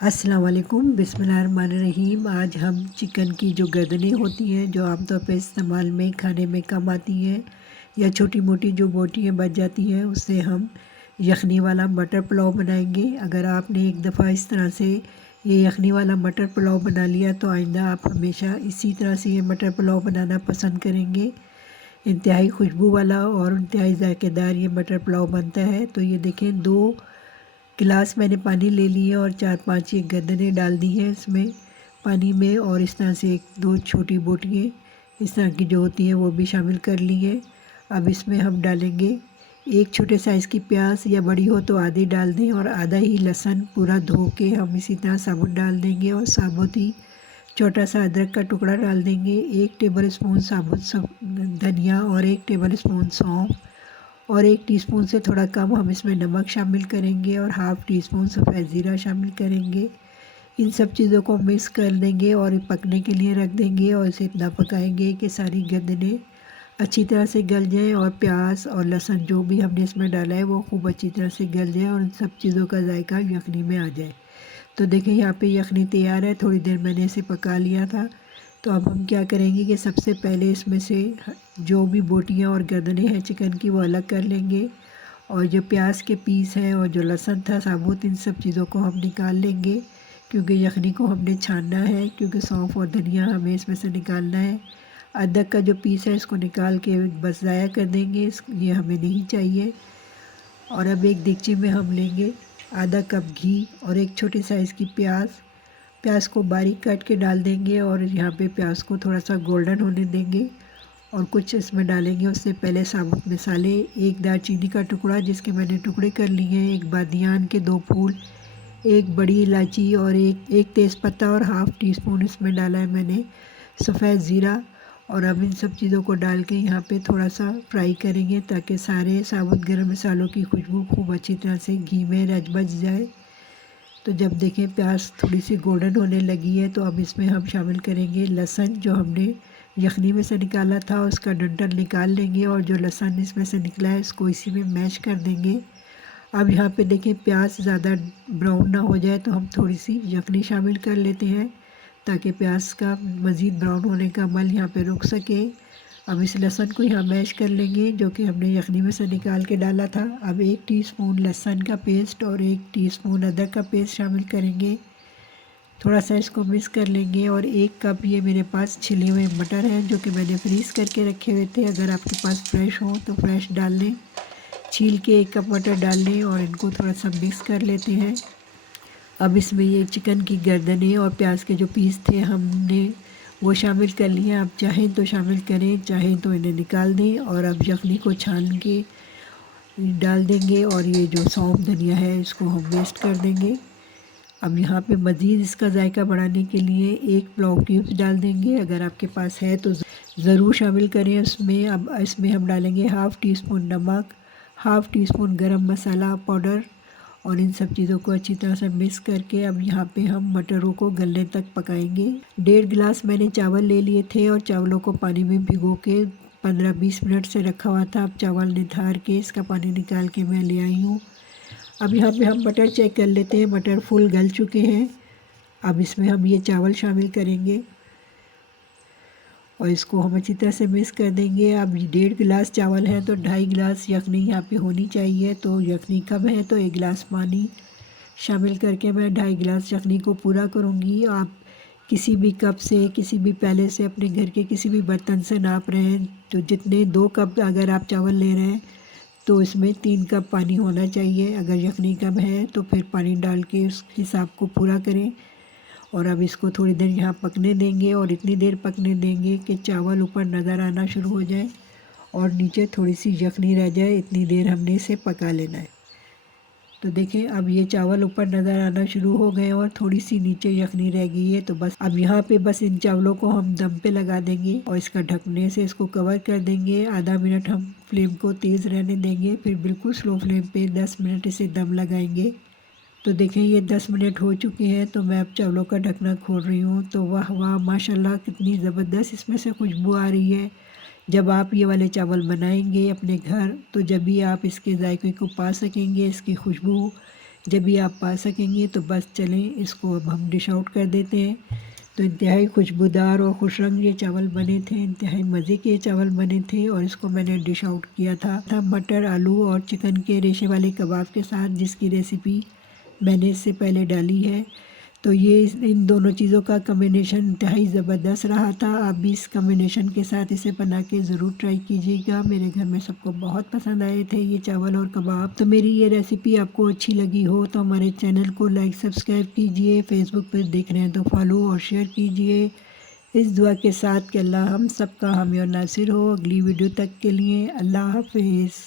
अस्सलाम वालेकुम बिस्मिल्लाहिर्रहमानिर्रहीम। आज हम चिकन की जो गर्दनें होती हैं जो आमतौर पे इस्तेमाल में खाने में कम आती हैं या छोटी मोटी जो बोटियाँ बच जाती हैं उससे हम यखनी वाला मटर पुलाव बनाएंगे। अगर आपने एक दफ़ा इस तरह से ये यखनी वाला मटर पुलाव बना लिया तो आइंदा आप हमेशा इसी तरह से ये मटर पुलाव बनाना पसंद करेंगे। इंतहाई खुशबू वाला और इंतहाई ज़ायकेदार ये मटर पुलाव बनता है। तो ये देखें, 2 गिलास मैंने पानी ले लिए और 4-5 ये गरदनें डाल दी हैं इसमें पानी में, और इस तरह से 1-2 छोटी बोटियाँ इस तरह की जो होती हैं वो भी शामिल कर ली हैं। अब इसमें हम डालेंगे 1 छोटे साइज़ की प्याज, या बड़ी हो तो आधी डाल दें, और आधा ही लहसुन पूरा धो के हम इसी तरह साबुत डाल देंगे, और साबुत ही छोटा सा अदरक का टुकड़ा डाल देंगे। 1 टेबल स्पून साबुत धनिया और 1 टेबल स्पून सौंफ, और 1 टीस्पून से थोड़ा कम हम इसमें नमक शामिल करेंगे, और हाफ़ टी स्पून सफ़ेद ज़ीरा शामिल करेंगे। इन सब चीज़ों को मिक्स कर देंगे और पकने के लिए रख देंगे, और इसे इतना पकाएंगे कि सारी गंदनें अच्छी तरह से गल जाएँ और प्याज और लहसुन जो भी हमने इसमें डाला है वो खूब अच्छी तरह से गल जाए और इन सब चीज़ों का जायका यखनी में आ जाए। तो देखिए यहाँ पे यखनी तैयार है। थोड़ी देर मैंने इसे पका लिया था। तो अब हम क्या करेंगे कि सबसे पहले इसमें से जो भी बोटियाँ और गर्दनें हैं चिकन की वो अलग कर लेंगे, और जो प्याज के पीस हैं और जो लहसुन था साबुत, इन सब चीज़ों को हम निकाल लेंगे, क्योंकि यखनी को हमने छानना है, क्योंकि सौंफ और धनिया हमें इसमें से निकालना है। अदरक का जो पीस है इसको निकाल के बस ज़ाया कर देंगे, ये हमें नहीं चाहिए। और अब एक देगची में हम लेंगे आधा कप घी और 1 छोटी साइज़ की प्याज को बारीक काट के डाल देंगे, और यहाँ पे प्याज को थोड़ा सा गोल्डन होने देंगे। और कुछ इसमें डालेंगे उससे पहले साबुत मसाले, 1 दालचीनी का टुकड़ा जिसके मैंने टुकड़े कर लिए हैं, 1 बादियान के 2 फूल, 1 बड़ी इलायची और एक तेज़पत्ता, और हाफ़ टी स्पून इसमें डाला है मैंने सफ़ेद ज़ीरा। और अब इन सब चीज़ों को डाल के यहाँ पे थोड़ा सा फ्राई करेंगे ताकि सारे साबुत गरम मसालों की खुशबू खूब अच्छी तरह से घी में रच बच जाए। तो जब देखें प्याज थोड़ी सी गोल्डन होने लगी है तो अब इसमें हम शामिल करेंगे लहसुन, जो हमने यखनी में से निकाला था उसका डंठल निकाल लेंगे, और जो लहसुन इसमें से निकला है इसको इसी में मैश कर देंगे। अब यहाँ पे देखें प्याज ज़्यादा ब्राउन ना हो जाए तो हम थोड़ी सी यखनी शामिल कर लेते हैं ताकि प्याज का मज़ीद ब्राउन होने का अमल यहाँ पे रुक सके। अब इस लहसुन को यहाँ मैश कर लेंगे जो कि हमने यखनी में से निकाल के डाला था। अब 1 टीस्पून लहसुन का पेस्ट और 1 टीस्पून अदरक का पेस्ट शामिल करेंगे। थोड़ा सा इसको मिक्स कर लेंगे, और 1 कप ये मेरे पास छिले हुए मटर हैं जो कि मैंने फ्रीज़ करके रखे हुए थे। अगर आपके पास फ्रेश हो तो फ्रेश डाल लें। छील के 1 कप मटर डाल लें और इनको थोड़ा सा मिक्स कर लेते हैं। अब इसमें ये चिकन की गर्दनें और प्याज के जो पीस थे हमने वो शामिल कर लिए। आप चाहें तो शामिल करें, चाहें तो इन्हें निकाल दें, और अब यखनी को छान के डाल देंगे, और ये जो सौंफ धनिया है इसको हम वेस्ट कर देंगे। अब यहाँ पे मज़ीद इसका जायका बढ़ाने के लिए 1 पुलाव क्यूब्स डाल देंगे, अगर आपके पास है तो ज़रूर शामिल करें उसमें। अब इसमें हम डालेंगे हाफ़ टी स्पून नमक, हाफ़ टी स्पून गरम मसाला पाउडर, और इन सब चीज़ों को अच्छी तरह से मिक्स करके अब यहाँ पे हम मटरों को गलने तक पकाएंगे। 1.5 गिलास मैंने चावल ले लिए थे और चावलों को पानी में भिगो के 15-20 मिनट से रखा हुआ था। अब चावल निथार के इसका पानी निकाल के मैं ले आई हूँ। अब यहाँ पे हम मटर चेक कर लेते हैं, मटर फुल गल चुके हैं। अब इसमें हम ये चावल शामिल करेंगे और इसको हम अच्छी तरह से मिक्स कर देंगे। अब 1.5 गिलास चावल है तो 2.5 गिलास यखनी यहाँ पे होनी चाहिए, तो यखनी कम है तो 1 गिलास पानी शामिल करके मैं 2.5 गिलास यखनी को पूरा करूँगी। आप किसी भी कप से, किसी भी प्याले से, अपने घर के किसी भी बर्तन से नाप रहे हैं तो जितने 2 कप अगर आप चावल ले रहे हैं तो इसमें 3 कप पानी होना चाहिए। अगर यखनी कम है तो फिर पानी डाल के उस हिसाब को पूरा करें। और अब इसको थोड़ी देर यहाँ पकने देंगे, और इतनी देर पकने देंगे कि चावल ऊपर नज़र आना शुरू हो जाए और नीचे थोड़ी सी यखनी रह जाए। इतनी देर हमने इसे पका लेना है। तो देखें अब ये चावल ऊपर नज़र आना शुरू हो गए और थोड़ी सी नीचे यखनी रह गई है। तो बस अब यहाँ पे बस इन चावलों को हम दम पे लगा देंगे और इसका ढकने से इसको कवर कर देंगे। आधा मिनट हम फ्लेम को तेज़ रहने देंगे, फिर बिल्कुल स्लो फ्लेम पे 10 मिनट इसे दम लगाएंगे। तो देखें ये 10 मिनट हो चुके हैं, तो मैं अब चावलों का ढकना खोल रही हूँ। तो वाह वाह माशाल्लाह, कितनी ज़बरदस्त इसमें से खुशबू आ रही है। जब आप ये वाले चावल बनाएंगे अपने घर तो जब भी आप इसके जायके को पा सकेंगे, इसकी खुशबू जब भी आप पा सकेंगे तो बस चलें। इसको अब हम डिश आउट कर देते हैं। तो इंतहाई खुशबूदार और खुश रंग ये चावल बने थे, इंतहाई मज़े के चावल बने थे और इसको मैंने डिश आउट किया था मटर, आलू और चिकन के रेशे वाले कबाब के साथ, जिसकी रेसिपी मैंने इससे पहले डाली है। तो ये इन दोनों चीज़ों का कॉम्बिनेशन इंतहाई ज़बरदस्त रहा था। आप भी इस कॉम्बिनेशन के साथ इसे बना के ज़रूर ट्राई कीजिएगा। मेरे घर में सबको बहुत पसंद आए थे ये चावल और कबाब। तो मेरी ये रेसिपी आपको अच्छी लगी हो तो हमारे चैनल को लाइक सब्सक्राइब कीजिए। फेसबुक पर देख रहे हैं तो फॉलो और शेयर कीजिए। इस दुआ के साथ कि अल्लाह हम सबका हामी और नासिर हो। अगली वीडियो तक के लिए अल्लाह हाफिज़।